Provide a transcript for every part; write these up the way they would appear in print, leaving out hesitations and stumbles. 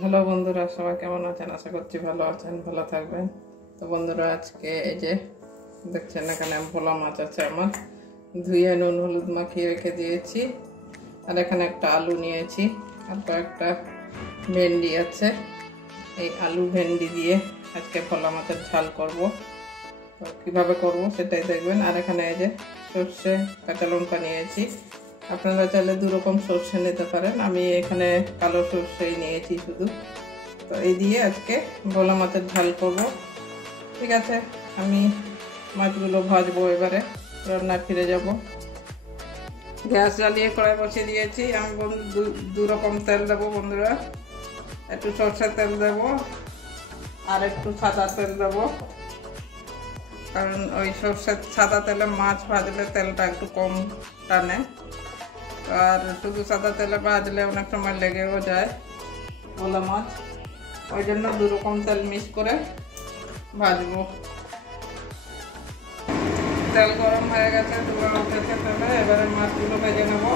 Hello বন্ধুরা, সবাই কেমন আছেন? আশা করছি ভালো আছেন, ভালো থাকবেন। তো বন্ধুরা, আজকে এই যে দেখছেন এখানে ভোলা মাছ আছে আমার, ধুয়ে নুন হলুদ মাখিয়ে রেখে দিয়েছি। আর এখানে একটা আলু নিয়েছি, আর কয়েকটা ভেন্ডি আছে। এই আলু ভেন্ডি দিয়ে আজকে ভোলা মাছের ঝাল করব। তো কীভাবে করব সেটাই দেখবেন। আর এখানে এই যে সর্ষে কাঁচা লঙ্কা নিয়েছি। আপনারা চাইলে দু রকম সর্ষে নিতে পারেন, আমি এখানে কালো সর্ষেই নিয়েছি শুধু। তো এই দিয়ে আজকে ভোলা মাছের ঝাল করব। ঠিক আছে, আমি মাছগুলো ভাজবো, এবারে রান্না ফিরে যাব। গ্যাস জ্বালিয়ে কড়াই বসিয়ে দিয়েছি। আমি দু রকম তেল দেবো বন্ধুরা। একটু সরষের তেল দেবো আর একটু সাদা তেল দেবো, কারণ ওই সরষের সাদা তেলে মাছ ভাজলে তেলটা একটু কম টানে। আর শুধু সাদা তেলে ভাজলে অনেক সময় লেগেও যায় ভোলা মাছ, ওই জন্য দু রকম তেল মিক্স করে ভাজবো। তেল গরম হয়ে গেছে, তুলে উঠেছে তেলে, এবারে মাছগুলো ভেজে নেব।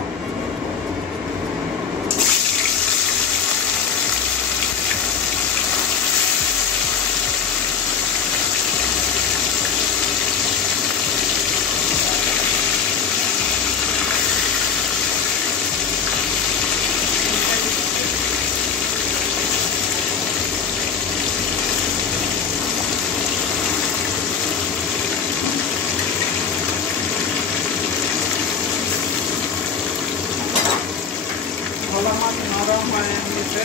ভোলা মাছ নরম হয়ে গেছে,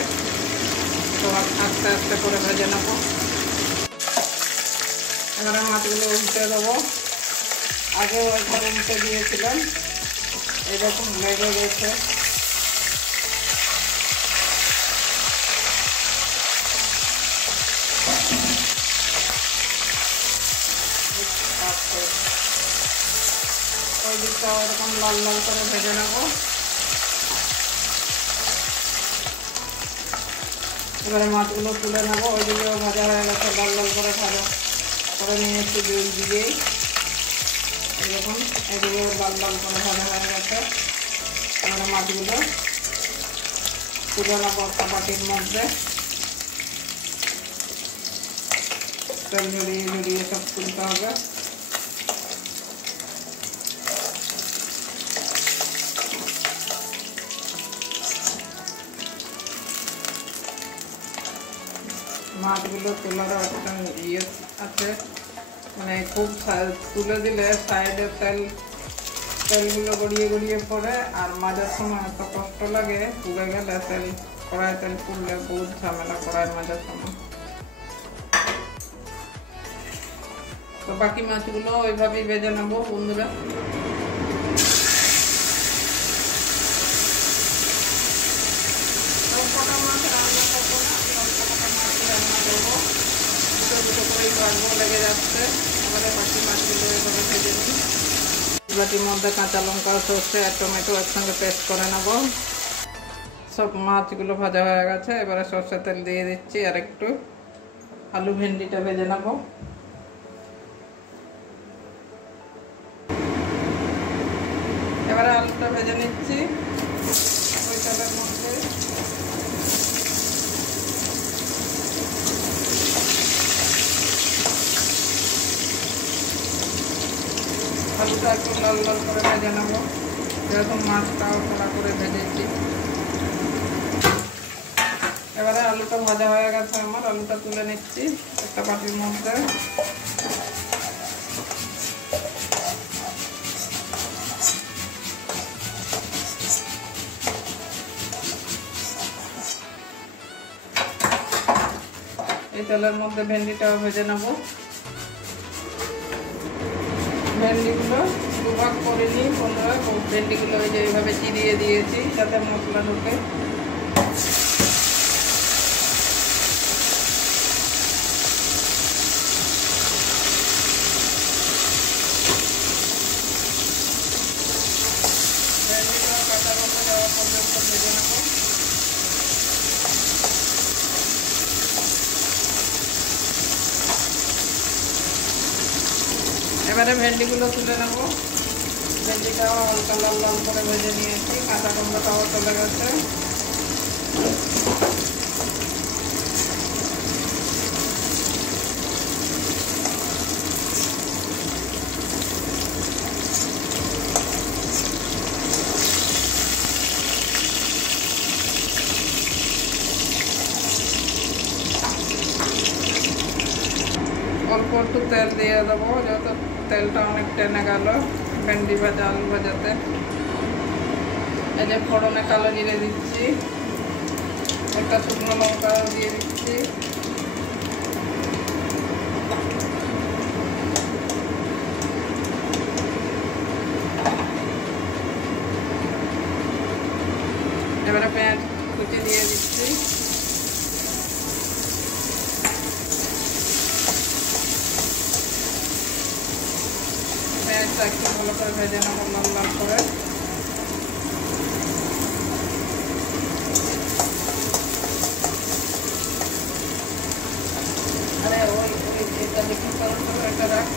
তো আস্তে আস্তে করে ভেজে নেব। এবারে মাছগুলো উল্টে দেবো। আগেও একবার উল্টে দিয়েছিলাম, এরকম লেগে গেছে। ওই দিকটা এরকম লাল লাল করে ভেজে নেব। এবারে মাছগুলো তুলে নেবো। ওই দিকেও ভাজা হয়ে গেছে, লাল লাল করে ভাজা করে নিয়েছি দুই দিকেই। এরকম এদিকেও লাল লাল করে ভাজা হয়ে গেছে। এবারে মাছগুলো তুলে নেবো চাপাটির মধ্যে। তেল ঝরিয়ে ঝরিয়ে সব তুলতে হবে। মাছগুলো তোলারও একটা ইয়ে আছে, মানে খুব তুলে দিলে সাইডে তেলগুলো গড়িয়ে গড়িয়ে পড়ে, আর মাজার সময় এত কষ্ট লাগে। পুড়ে গেলে কড়াই তেল পুড়লে বহুত ঝামেলা কড়াই মাজার সময়। তো বাকি মাছগুলো ওইভাবেই ভেজে নেবো বন্ধুরা। কটা মাছ রান্না করবো না, কটা মাছ রান্না করবো, দুটো দুটো করেই ভাজবো, লেগে যাচ্ছে। এবারে বাকি মাছগুলো এভাবে ভেজে নিই। বাটির মধ্যে কাঁচা লঙ্কা, সর্ষে আর টমেটো একসঙ্গে পেস্ট করে নেব। সব মাছগুলো ভাজা হয়ে গেছে, এবারে সর্ষের তেল দিয়ে দিচ্ছি। আর একটু আলু ভেন্ডিটা ভেজে নেব। এবারে আলুটা ভেজে নিচ্ছি ওই তেলের মধ্যে। আলুটা একটু লাল লাল করে ভেজে নেবো, যেরকম মাছটাও কড়া করে ভেজেছি। এবারে আলুটা ভাজা হয়ে গেছে আমার, আলুটা তুলে নিচ্ছি একটা বাটির মধ্যে। এই তেলের মধ্যে ভেন্ডিটাও ভেজে নেব। ভেন্ডিগুলো দুভাগ করে নিই বন্ধুরা। ভেন্ডিগুলো ওই যে এইভাবে চিরিয়ে দিয়েছি যাতে মশলা ঢুকে। ভেন্ডিগুলো কাঁচা গন্ধ যাওয়া পর্যন্ত ভেজে নেব। এবারে ভেন্ডিগুলো তুলে নেব। ভেন্ডিটাও হালকা লাল লাল করে ভেজে নিয়েছি, কাঁচা গন্ধটাও চলে গেছে। অল্প একটু তেল দিয়ে দেবো, যেহেতু তেলটা অনেক টেনে গেল ভেন্ডি ভাজা আলু ভাজাতে। এই যে ফোড়নে কালো জিরে দিচ্ছি, একটা শুকনো লঙ্কা দিয়ে দিচ্ছি, এবারে পেঁয়াজ কুচি দিয়ে দিচ্ছি। পেঁয়াজটা একটু ভালো করে ভেজে নেবো লাল লাল করে। আরে ওই এটা দেখি এটা রাখ।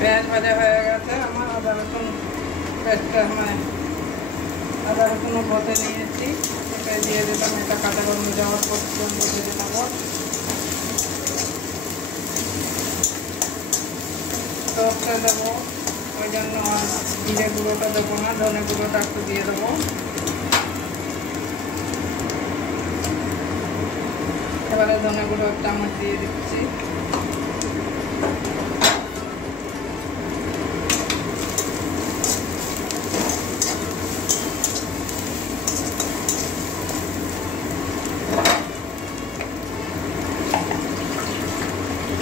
পেঁয়াজ ভাজা হয়ে গেছে আমার। আদা রসুন পেস্টটা আদা রসুনও ভেজে নিয়েছি, এটা দিয়ে দিলাম। এটা কাঁচা গরম যাওয়ার পর্যন্ত ভেজে নেব। সর্ষে দেবো, ওই জন্য আর জিরে গুঁড়োটা দেবো না, ধনে গুঁড়োটা একটু দিয়ে দেবো। এবারে ধনে গুঁড়ো এক চামচ দিয়ে দিচ্ছি।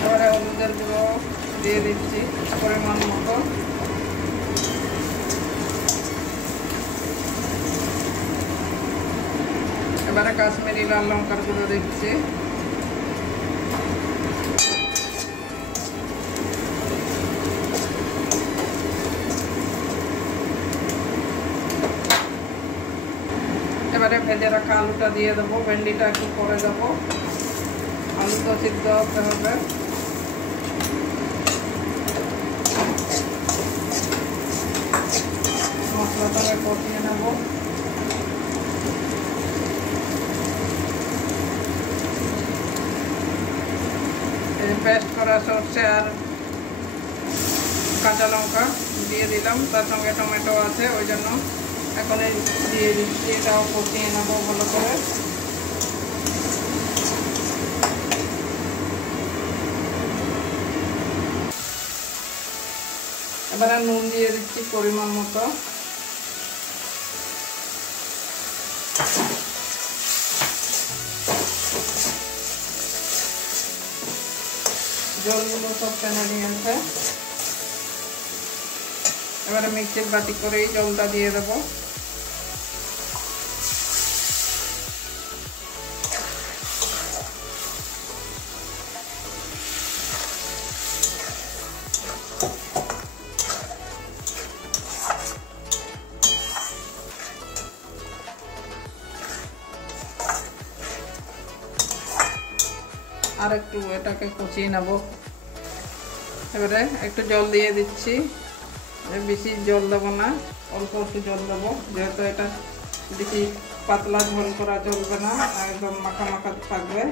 এবারে হলুদের গুঁড়ো দিয়ে দিচ্ছি পরিমাণ মতো। এবারে কাশ্মীরি লাল লঙ্কার গুঁড়ো দিচ্ছি। এবারে ভেজে রাখা আলুটা দিয়ে দেবো, ভেন্ডিটা একটু পরে দেবো। আলু তো সিদ্ধ হতে হবে। মশলাটাকে কষিয়ে নেব। পেস্ট করা সরষে আর কাঁচা লঙ্কা দিয়ে দিলাম, তার সঙ্গে টমেটো আছে, ওই জন্য এখন দিয়ে দিচ্ছি। এটাও কষিয়ে নেব ভালো করে। এবারে নুন দিয়ে দিচ্ছি পরিমাণ মতো। জলগুলো সব টেনে নিয়েছে। এবারে মিক্সির বাটি করেই জলটা দিয়ে দেবো। আর একটু এটাকে কষিয়ে নেব। এবারে একটু জল দিয়ে দিচ্ছি, বেশি জল দেবো না, অল্প একটু জল দেবো, যেহেতু এটা বেশি পাতলা ঝোল করা চলবে না, একদম মাখা মাখা থাকবে।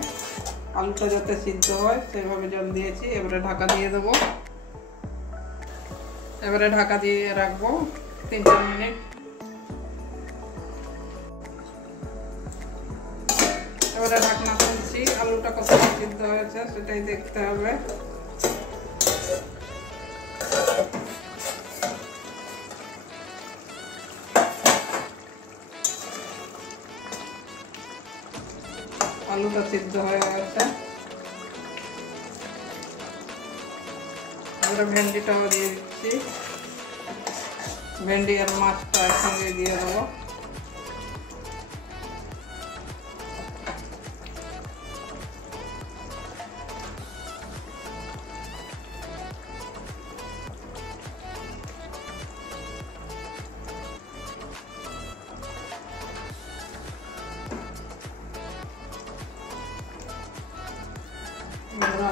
আলুটা যাতে সিদ্ধ হয় সেভাবে জল দিয়েছি। এবারে ঢাকা দিয়ে দেবো। এবারে ঢাকা দিয়ে রাখবো 3-4 মিনিট। এবারে ঢাকনা খুলছি। আলুটা কত সিদ্ধ হয়েছে সেটাই দেখতে হবে। আলুটা সিদ্ধ হয়ে গেছে। এবারে ভেন্ডিটাও দিয়ে দিচ্ছি। ভেন্ডি আর মাছটা একসঙ্গে দিয়ে দেবো।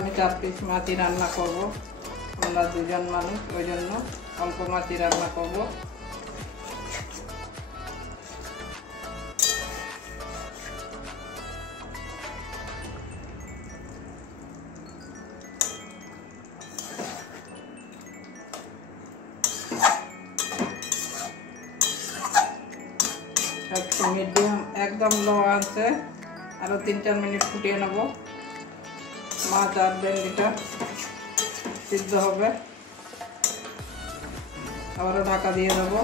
আমি 4 পিস মাছই রান্না করব। আমরা 2 জন মানুষ, ওই জন্য অল্প মাছই রান্না করব। একদম লো আছে, আরও 3-4 মিনিট ফুটিয়ে নেব। মাছ আর ভেন্ডিটা সিদ্ধ হবে। আবারও ঢাকা দিয়ে দেবো।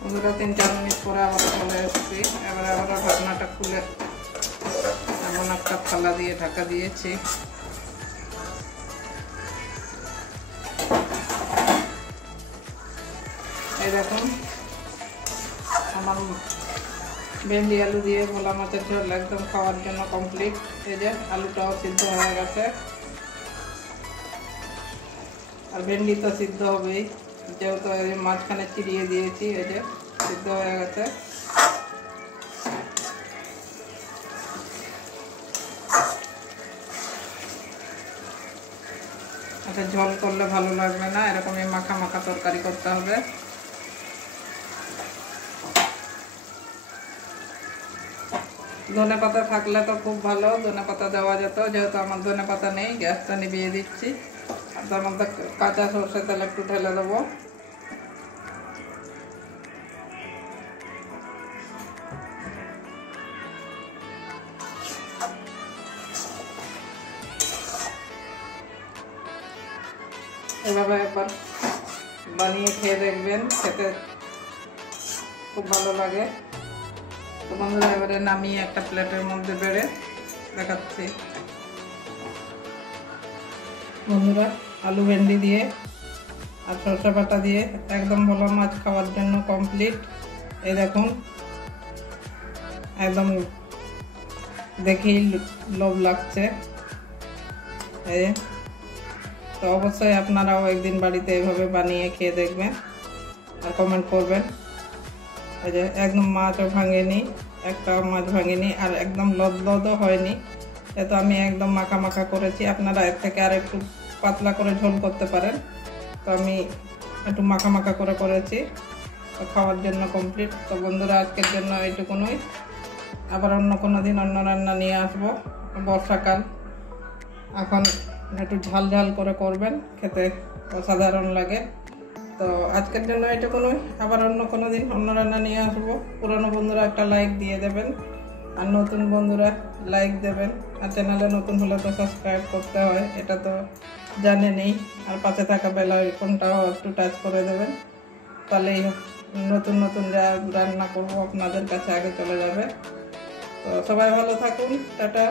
বন্ধুরা 3-4 মিনিট পরে আবার চলে এসেছি। এবার আবার ঢাকনাটা খুলে এমন একটা থালা দিয়ে ঢাকা দিয়েছি। এই দেখুন আমার ভেন্ডি আলু দিয়ে ভোলা মাছের ঝোল একদম খাওয়ার জন্য কমপ্লিট। এই যে আলুটাও সিদ্ধ হয়ে গেছে, আর ভেন্ডি তো সিদ্ধ হবেই, যেহেতু মাঝখানে চিরিয়ে দিয়েছি। এই যে সিদ্ধ হয়ে গেছে। আচ্ছা, ঝোল করলে ভালো লাগবে না, এরকমই মাখা মাখা তরকারি করতে হবে। ধনেপাতা থাকলে তো খুব ভালো, ধনেপাতা দেওয়া যেত, যেহেতু আমার ধনেপাতা নেই। গ্যাসটা নিভিয়ে দিচ্ছি, আর তার মধ্যে কাঁচা সর্ষে তেল একটু ঢেলে দেবো। এভাবে একবার বানিয়ে খেয়ে দেখবেন, খেতে খুব ভালো লাগে। তো বন্ধুরা এবারে নামিয়ে একটা প্লেটের মধ্যে বেড়ে দেখাচ্ছি। বন্ধুরা আলু ভেন্ডি দিয়ে আর সরষে বাটা দিয়ে একদম ভোলা মাছ খাওয়ার জন্য কমপ্লিট। এই দেখুন একদম দেখেই লোভ লাগছে। এই তো অবশ্যই আপনারাও একদিন বাড়িতে এভাবে বানিয়ে খেয়ে দেখবেন আর কমেন্ট করবেন। এই যে একদম মাছও ভাঙেনি, একটাও মাছ ভাঙেনি, আর একদম লদলদও হয়নি। এতো আমি একদম মাখা মাখা করেছি। আপনারা এর থেকে আর একটু পাতলা করে ঝোল করতে পারেন, তো আমি একটু মাখা মাখা করে করেছি। তো খাওয়ার জন্য কমপ্লিট। তো বন্ধুরা আজকের জন্য এইটুকুনই। আবার অন্য কোনো দিন অন্য রান্না নিয়ে আসবো। বর্ষাকাল, এখন একটু ঝাল ঝাল করে করবেন, খেতে অসাধারণ লাগে। তো আজকের জন্য এইটুকুনই। আবার অন্য কোনো দিন অন্য রান্না নিয়ে আসবো। পুরনো বন্ধুরা একটা লাইক দিয়ে দেবেন, আর নতুন বন্ধুরা লাইক দেবেন। আর চ্যানেলে নতুন হলে তো সাবস্ক্রাইব করতে হয়, এটা তো জানেনই। আর পাশে থাকা বেল আইকনটাও একটু টাচ করে দেবেন, তাহলেই নতুন নতুন যা রান্না করবো আপনাদের কাছে আগে চলে যাবে। তো সবাই ভালো থাকুন, টাটা।